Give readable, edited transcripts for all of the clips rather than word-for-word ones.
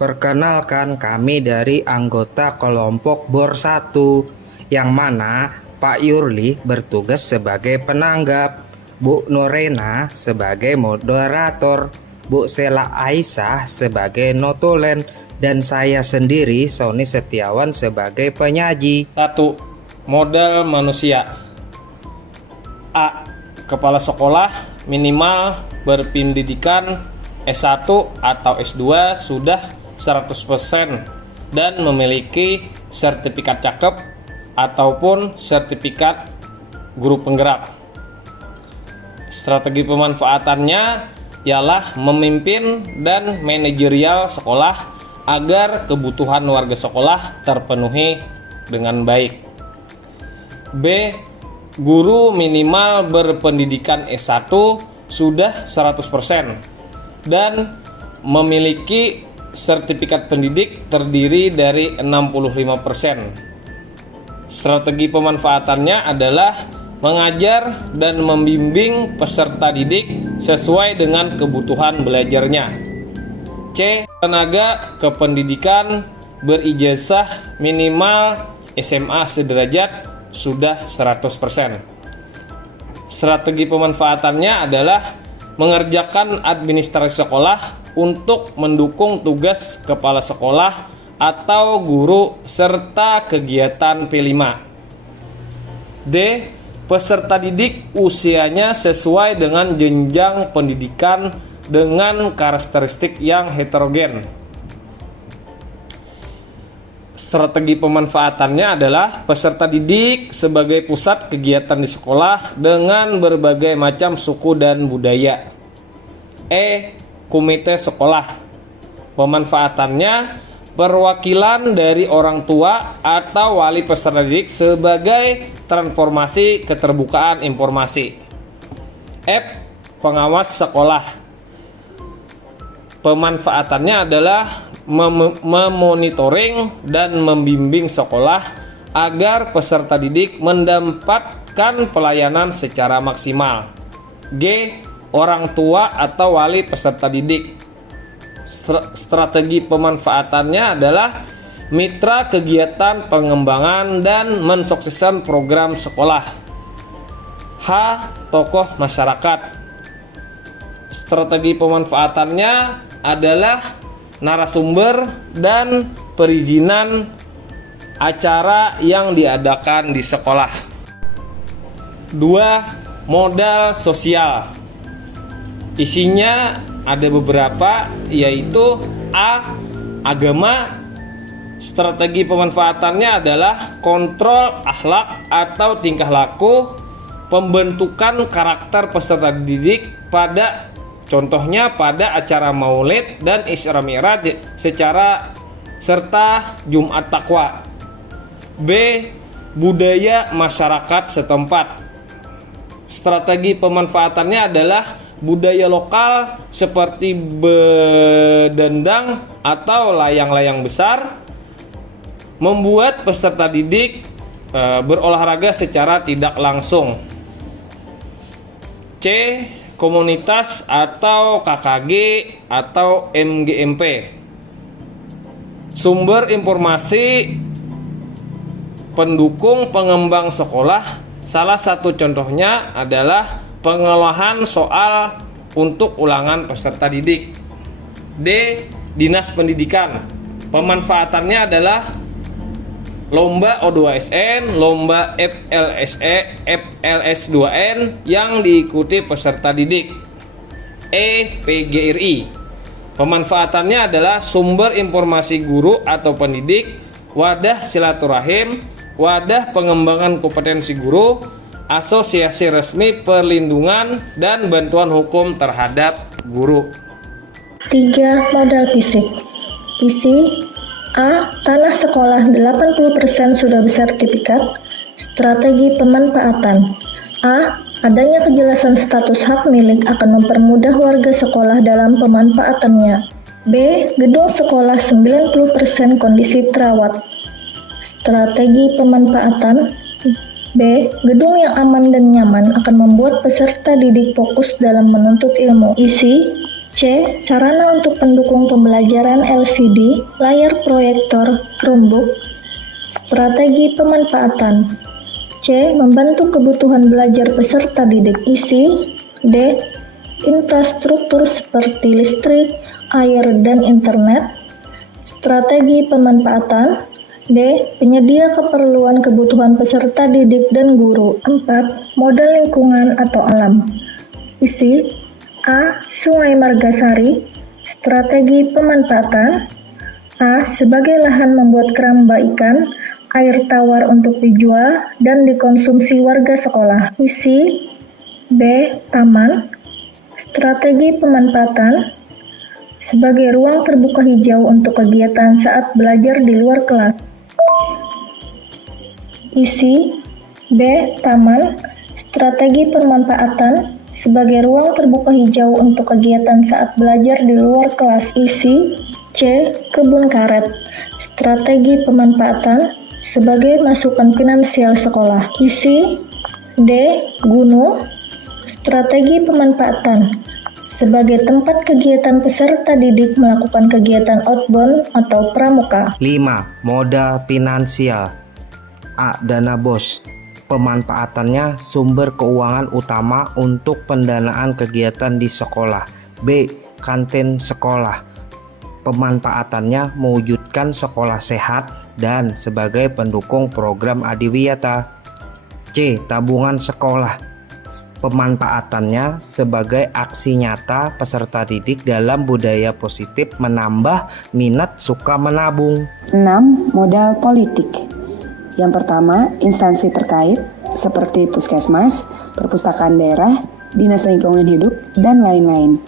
Perkenalkan, kami dari anggota kelompok BOR 1, yang mana Pak Yurli bertugas sebagai penanggap, Bu Norena sebagai moderator, Bu Sela Aisyah sebagai notulen, dan saya sendiri Sony Setiawan sebagai penyaji. 1. Modal manusia. A. Kepala sekolah minimal berpendidikan S1 atau S2 sudah 100% dan memiliki sertifikat cakep ataupun sertifikat guru penggerak. Strategi pemanfaatannya ialah memimpin dan manajerial sekolah agar kebutuhan warga sekolah terpenuhi dengan baik. B. Guru minimal berpendidikan S1 sudah 100% dan memiliki sertifikat pendidik terdiri dari 65%. Strategi pemanfaatannya adalah mengajar dan membimbing peserta didik sesuai dengan kebutuhan belajarnya. C. Tenaga kependidikan berijazah minimal SMA sederajat sudah 100%. Strategi pemanfaatannya adalah mengerjakan administrasi sekolah untuk mendukung tugas kepala sekolah atau guru serta kegiatan P5. D. Peserta didik usianya sesuai dengan jenjang pendidikan dengan karakteristik yang heterogen. Strategi pemanfaatannya adalah peserta didik sebagai pusat kegiatan di sekolah dengan berbagai macam suku dan budaya. E. Komite sekolah. Pemanfaatannya perwakilan dari orang tua atau wali peserta didik sebagai transformasi keterbukaan informasi. F. Pengawas sekolah. Pemanfaatannya adalah memonitoring dan membimbing sekolah agar peserta didik mendapatkan pelayanan secara maksimal. G. Orang tua atau wali peserta didik. Strategi pemanfaatannya adalah mitra kegiatan pengembangan dan mensukseskan program sekolah. H. Tokoh masyarakat. Strategi pemanfaatannya adalah narasumber dan perizinan acara yang diadakan di sekolah. 2. Modal sosial. Isinya ada beberapa, yaitu A. Agama. Strategi pemanfaatannya adalah kontrol akhlak atau tingkah laku, pembentukan karakter peserta didik pada contohnya pada acara Maulid dan Isra Mi'raj serta Jumat Takwa. B. Budaya masyarakat setempat. Strategi pemanfaatannya adalah budaya lokal seperti bedendang atau layang-layang besar, membuat peserta didik berolahraga secara tidak langsung. C. Komunitas atau KKG atau MGMP. Sumber informasi pendukung pengembang sekolah. Salah satu contohnya adalah pengolahan soal untuk ulangan peserta didik. D. Dinas Pendidikan. Pemanfaatannya adalah lomba O2SN, lomba FLS2N yang diikuti peserta didik. E. PGRI. Pemanfaatannya adalah sumber informasi guru atau pendidik, wadah silaturahim, wadah pengembangan kompetensi guru, asosiasi resmi perlindungan dan bantuan hukum terhadap guru. 3. Modal fisik. Isi A. Tanah sekolah 80% sudah bersertifikat. Strategi pemanfaatan. A. Adanya kejelasan status hak milik akan mempermudah warga sekolah dalam pemanfaatannya. B. Gedung sekolah 90% kondisi terawat. Strategi pemanfaatan. B. Gedung yang aman dan nyaman akan membuat peserta didik fokus dalam menuntut ilmu. Isi. C. Sarana untuk pendukung pembelajaran LCD, layar proyektor, Chromebook. Strategi pemanfaatan. C. Membantu kebutuhan belajar peserta didik. Isi. D. Infrastruktur seperti listrik, air, dan internet. Strategi pemanfaatan. D. Penyedia keperluan kebutuhan peserta didik dan guru. 4. Modal lingkungan atau alam. Isi. A. Sungai Margasari. Strategi pemanfaatan. A. Sebagai lahan membuat keramba ikan, air tawar untuk dijual dan dikonsumsi warga sekolah. Isi. B. Taman. Strategi pemanfaatan. Sebagai ruang terbuka hijau untuk kegiatan saat belajar di luar kelas. Isi. B. Taman. Strategi pemanfaatan sebagai ruang terbuka hijau untuk kegiatan saat belajar di luar kelas. Isi. C. Kebun karet. Strategi pemanfaatan sebagai masukan finansial sekolah. Isi. D. Gunung. Strategi pemanfaatan sebagai tempat kegiatan peserta didik melakukan kegiatan outbound atau pramuka. 5. Modal finansial. A. Dana BOS. Pemanfaatannya sumber keuangan utama untuk pendanaan kegiatan di sekolah. B. Kantin sekolah. Pemanfaatannya mewujudkan sekolah sehat dan sebagai pendukung program Adiwiyata. C. Tabungan sekolah. Pemanfaatannya sebagai aksi nyata peserta didik dalam budaya positif menambah minat suka menabung. 6. Modal politik. Yang pertama, instansi terkait seperti puskesmas, perpustakaan daerah, dinas lingkungan hidup, dan lain-lain.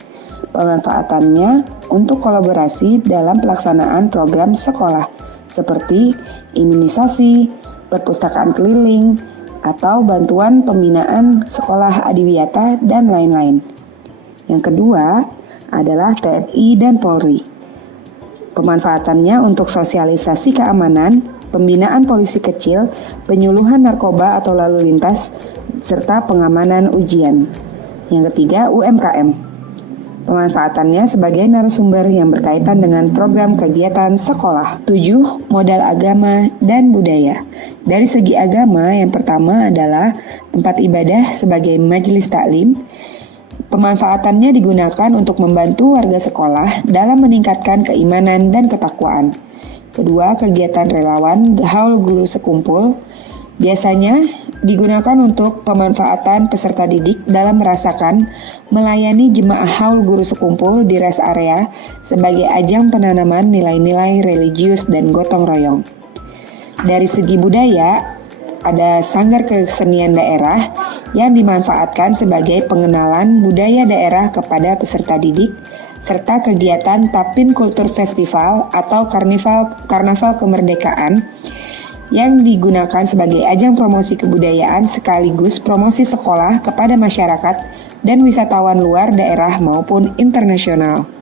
Pemanfaatannya untuk kolaborasi dalam pelaksanaan program sekolah seperti imunisasi, perpustakaan keliling, atau bantuan pembinaan sekolah adiwiyata, dan lain-lain. Yang kedua adalah TNI dan Polri. Pemanfaatannya untuk sosialisasi keamanan, pembinaan polisi kecil, penyuluhan narkoba atau lalu lintas, serta pengamanan ujian. Yang ketiga, UMKM. Pemanfaatannya sebagai narasumber yang berkaitan dengan program kegiatan sekolah. 7. Modal agama dan budaya. Dari segi agama, yang pertama adalah tempat ibadah sebagai majelis taklim. Pemanfaatannya digunakan untuk membantu warga sekolah dalam meningkatkan keimanan dan ketakwaan. Kedua, kegiatan relawan haul guru sekumpul biasanya digunakan untuk pemanfaatan peserta didik dalam merasakan melayani jemaah haul guru sekumpul di rest area sebagai ajang penanaman nilai-nilai religius dan gotong royong. Dari segi budaya, ada sanggar kesenian daerah yang dimanfaatkan sebagai pengenalan budaya daerah kepada peserta didik, serta kegiatan Tapin Kultur Festival atau Karnaval Kemerdekaan yang digunakan sebagai ajang promosi kebudayaan sekaligus promosi sekolah kepada masyarakat dan wisatawan luar daerah maupun internasional.